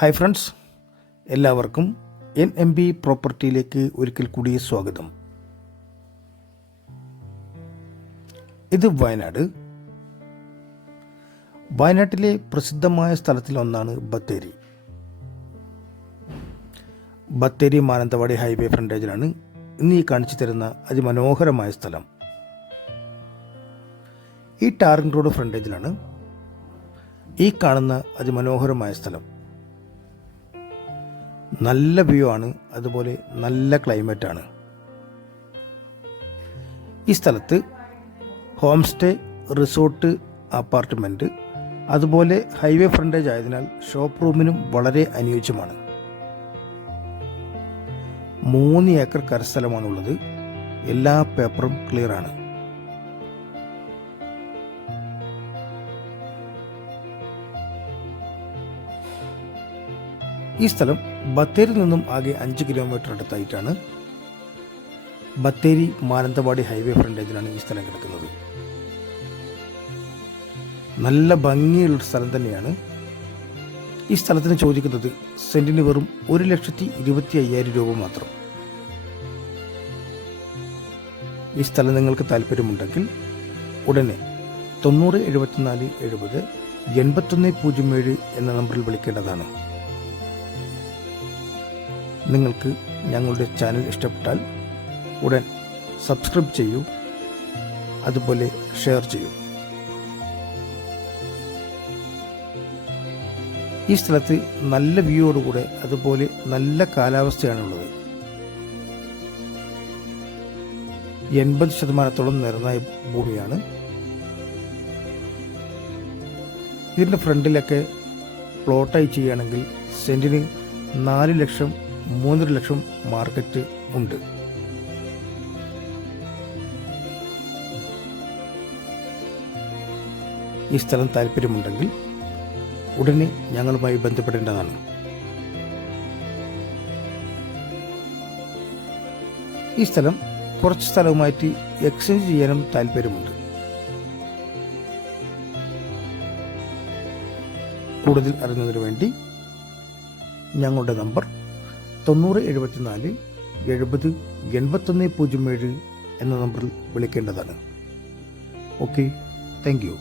Hi friends, എല്ലാവർക്കും NMB പ്രോപ്പർട്ടിയിലേക്ക് ഒരിക്കൽ കൂടി സ്വാഗതം. ഇത് വയനാട്ടിലെ പ്രസിദ്ധമായ സ്ഥലത്തിലൊന്നാണ് ബത്തേരി. ബത്തേരി മാനന്തവാടി ഹൈവേ ഫ്രണ്ടേജിലാണ് ഇന്ന് ഈ കാണിച്ചു തരുന്ന അതിമനോഹരമായ സ്ഥലം. ഈ ടാറിംഗ് റോഡ് ഫ്രണ്ടേജിലാണ് ഈ കാണുന്ന അതിമനോഹരമായ സ്ഥലം. നല്ല വ്യൂ ആണ്, അതുപോലെ നല്ല ക്ലൈമറ്റ് ആണ്. ഈ സ്ഥലത്ത് ഹോം സ്റ്റേ, റിസോർട്ട്, അപ്പാർട്ട്മെൻറ്റ്, അതുപോലെ ഹൈവേ ഫ്രണ്ടേജ് ആയതിനാൽ ഷോപ്പ് റൂമിനും വളരെ അനുയോജ്യമാണ്. 3 ഏക്കർ കരസ്ഥലമാണുള്ളത്. എല്ലാ പേപ്പറും ക്ലിയർ ആണ്. ഈ സ്ഥലം ബത്തേരിയിൽ നിന്നും ആകെ 5 കിലോമീറ്റർ അടുത്തായിട്ടാണ്. ബത്തേരി മാനന്തവാടി ഹൈവേ ഫ്രണ്ടേജിലാണ് ഈ സ്ഥലം കിടക്കുന്നത്. നല്ല ഭംഗിയുള്ള സ്ഥലം തന്നെയാണ്. ഈ സ്ഥലത്തിന് ചോദിക്കുന്നത് സെന്റിന് വെറും 1,25,000 രൂപ മാത്രം. ഈ സ്ഥലം നിങ്ങൾക്ക് താല്പര്യമുണ്ടെങ്കിൽ ഉടനെ 9074 70 8107 എന്ന നമ്പറിൽ വിളിക്കേണ്ടതാണ്. നിങ്ങൾക്ക് ഞങ്ങളുടെ ചാനൽ ഇഷ്ടപ്പെട്ടാൽ ഉടൻ സബ്സ്ക്രൈബ് ചെയ്യൂ, അതുപോലെ ഷെയർ ചെയ്യൂ. ഈ സ്ഥലത്ത് നല്ല വ്യൂയോടുകൂടെ അതുപോലെ നല്ല കാലാവസ്ഥയാണുള്ളത്. 80% നിരന്നായ ഭൂമിയാണ്. ഇതിൻ്റെ ഫ്രണ്ടിലൊക്കെ പ്ലോട്ടായി ചെയ്യുകയാണെങ്കിൽ സെൻറ്റിന് 4 ലക്ഷം 3 ലക്ഷം മാർക്കറ്റ് ഉണ്ട്. ഈ സ്ഥലം താല്പര്യമുണ്ടെങ്കിൽ ഉടനെ ഞങ്ങളുമായി ബന്ധപ്പെടേണ്ടതാണ്. ഈ സ്ഥലം കുറച്ച് സ്ഥലവുമായിട്ട് എക്സ്ചേഞ്ച് ചെയ്യാനും താല്പര്യമുണ്ട്. കൂടുതൽ അറിയുന്നതിന് വേണ്ടി ഞങ്ങളുടെ നമ്പർ 9074 70 8107 എന്ന നമ്പറിൽ വിളിക്കേണ്ടതാണ്. Okay, thank you.